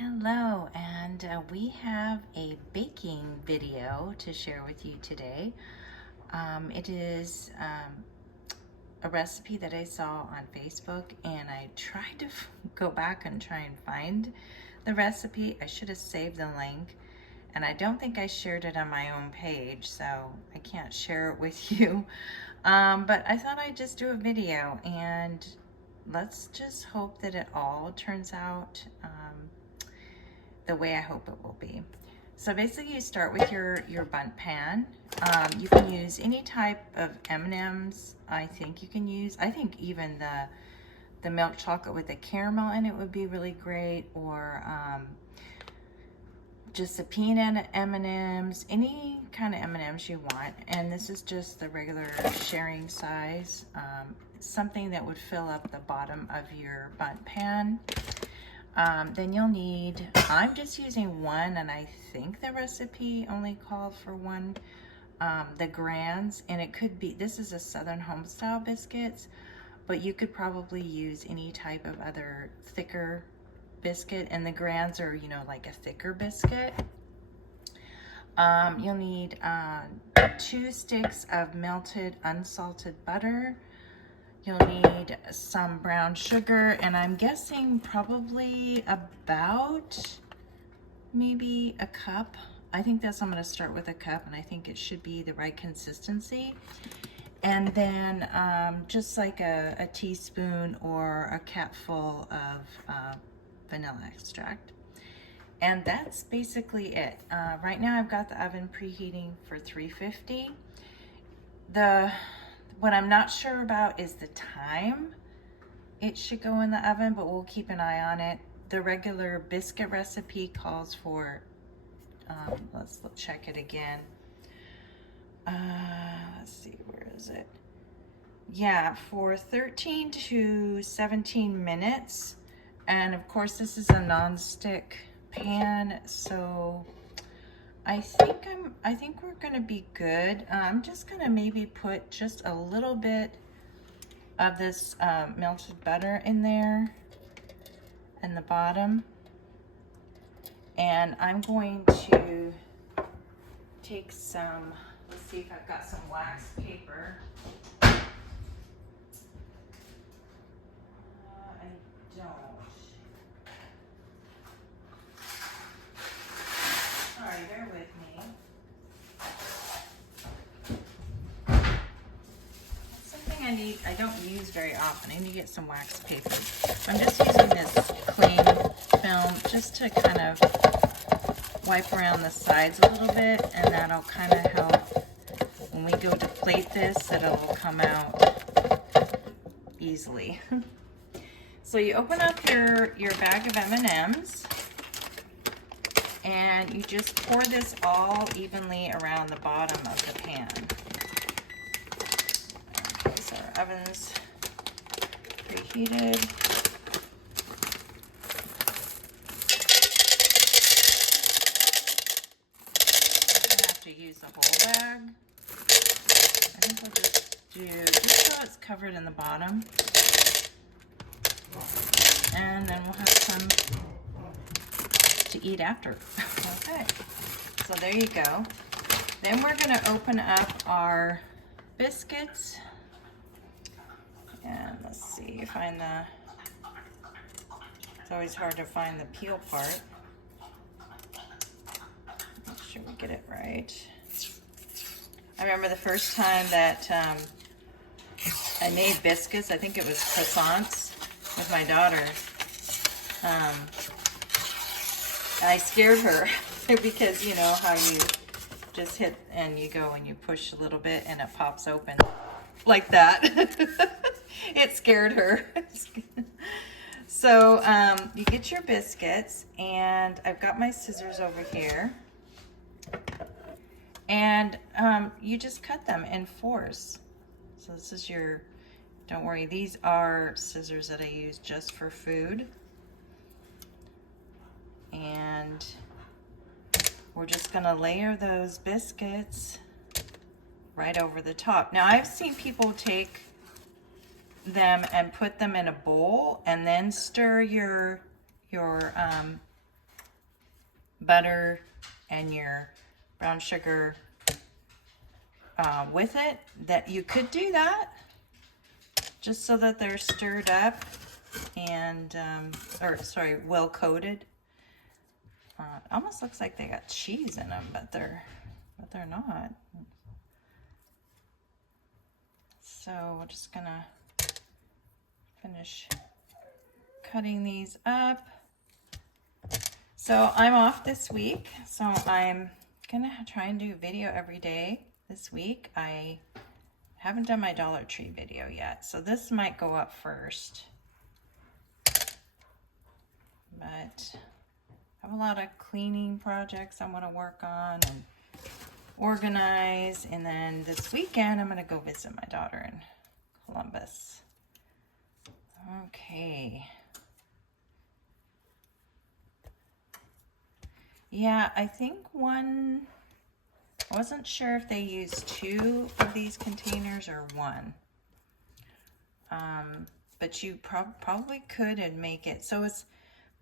Hello, and we have a baking video to share with you today. It is a recipe that I saw on Facebook, and I tried to go back and try and find the recipe. I should have saved the link, and I don't think I shared it on my own page, so I can't share it with you. But I thought I'd just do a video, and let's just hope that it all turns out the way I hope it will be. So basically you start with your Bundt pan. You can use any type of M&Ms. I think even the milk chocolate with the caramel in it would be really great, or just the peanut M&Ms, any kind of M&Ms you want. And this is just the regular sharing size, something that would fill up the bottom of your Bundt pan. Then you'll need, I'm just using one, and I think the recipe only called for one, the Grands, and it could be, this is a Southern Homestyle biscuits, but you could probably use any type of other thicker biscuit, and the Grands are, like a thicker biscuit. You'll need 2 sticks of melted unsalted butter. You'll need some brown sugar, and I'm guessing probably about maybe a cup. I think I'm going to start with a cup, and I think it should be the right consistency. And then just like a teaspoon or a capful of vanilla extract. And that's basically it. Right now I've got the oven preheating for 350. What I'm not sure about is the time it should go in the oven, but we'll keep an eye on it. The regular biscuit recipe calls for, let's check it again. Let's see, where is it? Yeah, for 13 to 17 minutes. And of course this is a non-stick pan, so I think we're gonna be good. I'm just gonna maybe put just a little bit of this melted butter in there in the bottom, and I'm going to take some, let's see if I've got some wax paper. I don't. Sorry, bear with me. I don't use very often. I need to get some wax paper. I'm just using this cling film just to kind of wipe around the sides a little bit, and that'll kind of help when we go to plate this, that it'll come out easily. So you open up your bag of M&Ms, and you just pour this all evenly around the bottom of the pan. Oven's preheated. I don't have to use the whole bag. I think we'll just so it's covered in the bottom. And then we'll have some to eat after. Okay, so there you go. Then we're gonna open up our biscuits. And let's see, it's always hard to find the peel part. Make sure we get it right. I remember the first time that I made biscuits, I think it was croissants with my daughter. I scared her because you know how you just hit and you go and you push a little bit and it pops open like that. It scared her. So you get your biscuits, and I've got my scissors over here, and you just cut them in fours. So this is your, don't worry, these are scissors that I use just for food. And we're just gonna layer those biscuits right over the top. Now I've seen people take them and put them in a bowl and then stir your butter and your brown sugar with it, that you could do that just so that they're stirred up and, or sorry, well coated. Almost looks like they got cheese in them, but they're not. So we're just gonna finish cutting these up. So I'm off this week, so I'm gonna try and do a video every day this week. I haven't done my Dollar Tree video yet, so this might go up first. But I have a lot of cleaning projects I want to work on and organize, and then this weekend I'm gonna go visit my daughter in Columbus. Okay. Yeah, I think I wasn't sure if they used 2 of these containers or 1. But you probably could and make it. So it's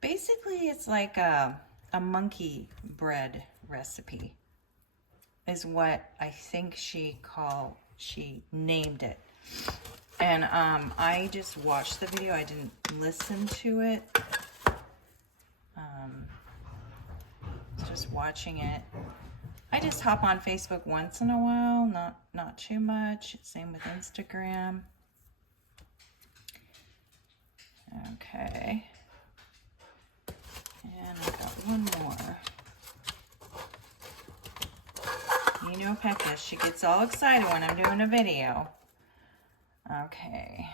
basically, it's like a monkey bread recipe is what I think she named it. And I just watched the video. I didn't listen to it. Just watching it. I just hop on Facebook once in a while, not too much. Same with Instagram. Okay. And I've got one more. You know Pekka, she gets all excited when I'm doing a video. Okay.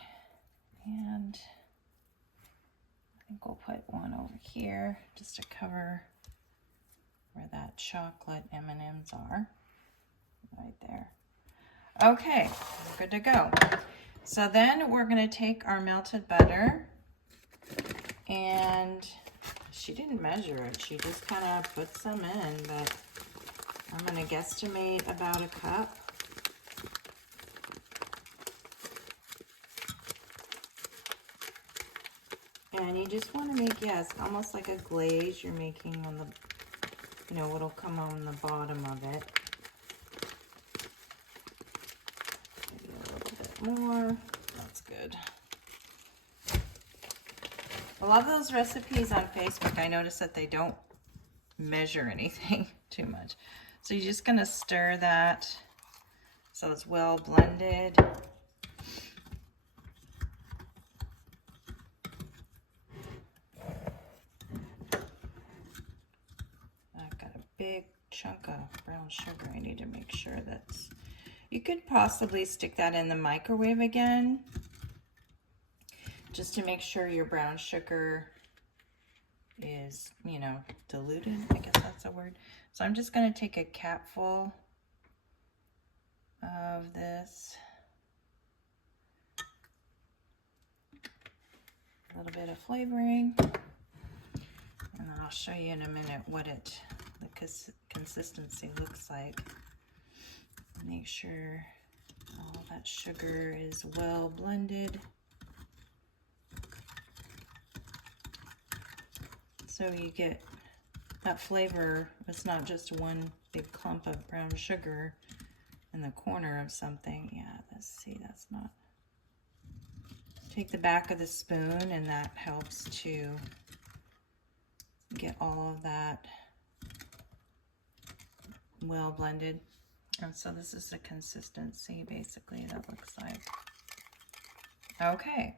And I think we'll put one over here just to cover where that chocolate M&Ms are. Right there. Okay, we're good to go. So then we're going to take our melted butter, and she didn't measure it. She just kind of put some in, but I'm going to guesstimate about a cup. And you just want to make, yes, almost like a glaze you're making on the, you know, what'll come on the bottom of it. Maybe a little bit more. That's good. A lot of those recipes on Facebook, I notice that they don't measure anything too much. So you're just going to stir that so it's well blended. I've got a big chunk of brown sugar. I need to make sure that's... You could possibly stick that in the microwave again, just to make sure your brown sugar is, you know, diluted. I guess that's a word. So I'm just going to take a capful of this. A little bit of flavoring. And then I'll show you in a minute what the consistency looks like. Make sure all that sugar is well blended. So you get that flavor. It's not just one big clump of brown sugar in the corner of something. Yeah, let's see, that's not. Take the back of the spoon, and that helps to get all of that well blended. And so this is the consistency basically that looks like. Okay.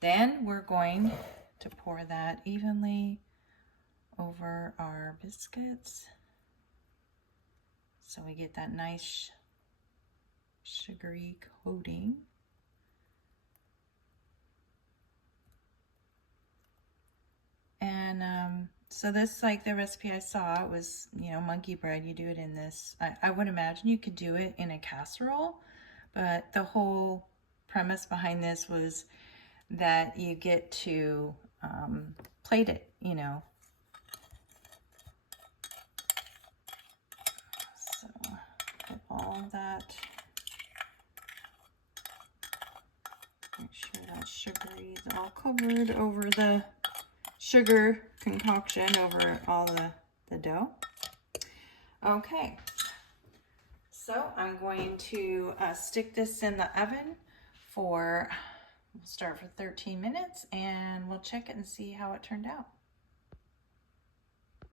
Then we're going to pour that evenly over our biscuits so we get that nice sugary coating. And so this, like the recipe I saw, it was, you know, monkey bread. You do it in this. I would imagine you could do it in a casserole, but the whole premise behind this was that you get to plate it, you know. So put all of that. Make sure that sugar is all covered over the sugar concoction over all the dough. Okay, so I'm going to stick this in the oven for, we'll start for 13 minutes and we'll check it and see how it turned out.